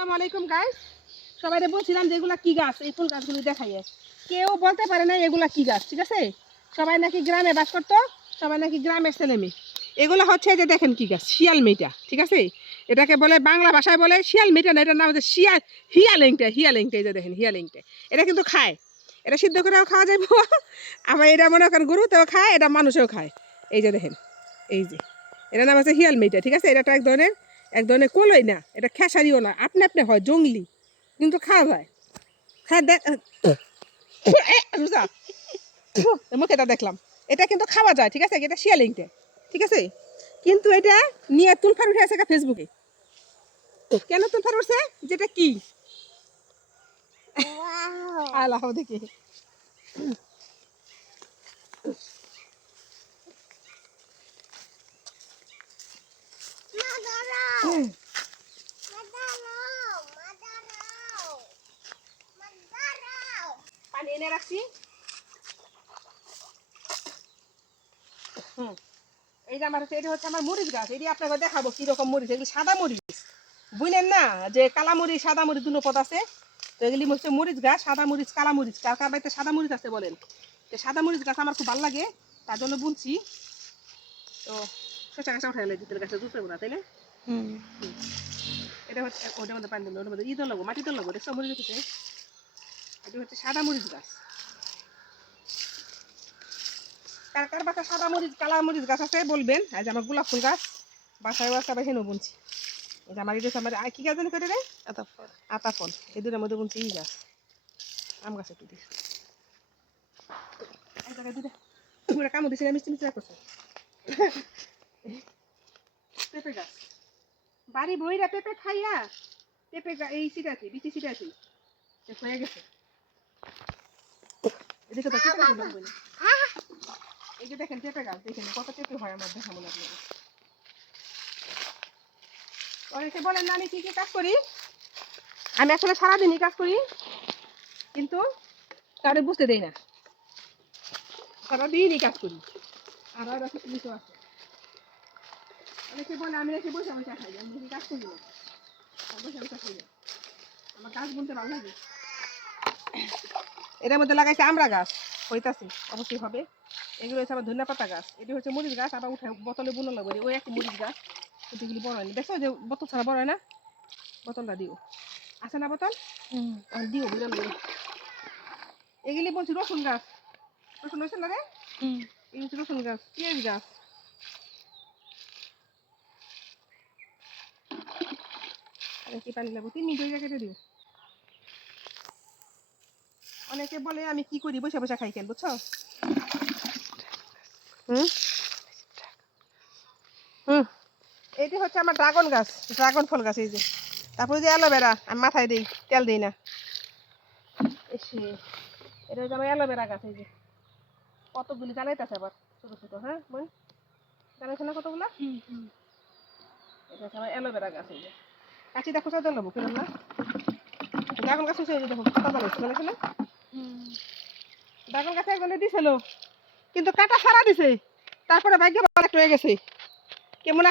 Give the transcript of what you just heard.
আসসালামু আলাইকুম গাইস, সবাইকে বলছিলাম যে এগুলা কি গাছ, এই ফুল গাছগুলো দেখাইয়ে কেউ বলতে পারে না এগুলা কি গাছ। ঠিক আছে, সবাই নাকি গ্রামে বাস করতো, সবাই নাকি গ্রামের ছেলে মেয়ে। এগুলো হচ্ছে যে দেখেন কি গাছ, শিয়াল মেটা। ঠিক আছে, এটাকে বলে বাংলা ভাষায় বলে শিয়াল মেটা, না এটার নাম হচ্ছে হিয়ালেংটা। হিয়ালেংটা এই যে দেখেন, হিয়ালেংটা এটা কিন্তু খায়, এটা সিদ্ধ করেও খাওয়া যাবে। আমার এটা মনে করেন গরুতেও খায়, এটা মানুষেও খায়। এই যে দেখেন, এই যে এটার নাম হচ্ছে হিয়াল মেটা। ঠিক আছে, এটা তো এক ধরনের কলই না, এটা খেসারিও না, আপনি আপনি হয় জঙ্গলি, কিন্তু খাওয়া যায়। খায় দেখ মুখে এটা দেখলাম, এটা কিন্তু খাওয়া যায়। ঠিক আছে, এটা শিয়ালিংটে। ঠিক আছে, কিন্তু এটা নিয়ে তুলফার উঠে আছে ফেসবুকে। কেন তুলফার উঠছে, যেটা কি আল্লাহ দেখি। পানি এনে রাখছি। এই যে আমার এটা হচ্ছে আমার মরিচ গাছ, এটি আপনাকে দেখাবো কিরকম মরিচ। এগুলি সাদা মরিচ, বুঝলেন না, যে কালা মরিচ সাদা মরিচ দুটো পদ আছে। তো এগুলি হচ্ছে মরিচ গাছ, সাদা মরিচ কালা মরিচ। কার কার বাড়িতে সাদা মরিচ আছে বলেন। তো সাদা মরিচ গাছ আমার খুব ভালো লাগে, তার জন্য বুনছি। তো শসা গাছটা উঠাই দিতে গাছটা দুধ না, তাই না? এটা হচ্ছে ওটার মধ্যে পানি দিল, ওটার মধ্যে ইঁদুর লাগবো, মাটি দল লাগবো, দেখছো মরিচ হচ্ছে। এটা হচ্ছে সাদা মরিচ গাছ। কার কার বাসা সাদা মরিচ কালা মরিচ গাছ আছে বলবেন। আর যে আমার গোলাপ ফুল গাছ বাসায় বাসায় হেন বুনছি। এই যে আমার এই আমার কি গাছ জানি করে রে, আতা ফল। এই দুটোর মধ্যে বুনছি এই গাছ, আম গাছ একটু দিই। কামড় দিছি না, মিষ্টি মিষ্টি করছে। পেঁপে গাছ, বাড়ি বইরা পেঁপে খাইয়া, পেঁপে এই সিট আছে, বিচি সিট আছে, হয়ে গেছে। এদিকে তো পেঁপে গাছ লাগবে না। এই যে দেখেন পেঁপে গাছ, দেখেন কত পেঁপে হয় আমার, দেখাবো না আপনাকে। অনেকে বলেন না আমি কি কি কাজ করি, আমি আসলে সারাদিনই কাজ করি, কিন্তু কারো বুঝতে দেই না। সারাদিনই কাজ করি, আর আর কিছু আছে। অনেকে বলে আমি এসে বসে বসে খাই, আমি কি কাজ করি না, বসে বসে খাই না, আমার গাছ বুনতে ভালো লাগে। এটার মধ্যে লাগাইছে আমরা গাছ, হইতাছে অবশ্যই হবে। এগুলো হচ্ছে আবার ধনিয়া পাতা গাছ, এটি হচ্ছে মরিচ গাছ, আবার উঠে বোতলে বুনো লাগবে। ওই একটা মরিচ গাছ, কিন্তু এগুলি বড় হয়নি, দেখছো যে বোতল ছাড়া বড় হয় না। বোতলটা দিও, আছে না বোতল, দিও বুঝা লাগবে। এগুলি বলছি রসুন গাছ, রসুন হয়েছে না রে, এই হচ্ছে রসুন গাছ, পেঁয়াজ গাছ। কি পানি লাগবে, 3 মিনিট কেটে দিও। অনেকে বলে আমি কি করি, বসে বসে খাই কেন, বুঝছো? এইটি হচ্ছে আমার ড্রাগন গাছ, ড্রাগন ফল গাছ। এই যে তারপরে যে অ্যালোভেরা, আমি মাথায় দিই, তেল দিই না। এটা হচ্ছে আমার অ্যালোভেরা গাছ। এই যে কতগুলি জ্বালাইতেছে আবার ছোট ছোট। হ্যাঁ বোন, জ্বালাইছে না কতগুলা। এটা হচ্ছে আমার অ্যালোভেরা গাছ। এই যে কাছি দেখো সাথে নেবো কিরম না, ড্রাগন গাছ হচ্ছে। এই যে দেখো কত জ্বালাইছে, জ্বালাইছে না। ড্রাগন গাছে একজনে দিছিল, কিন্তু কাটা সারা দিছে, তারপরে ভাগ্য ভালো একটা হয়ে গেছে। কেমন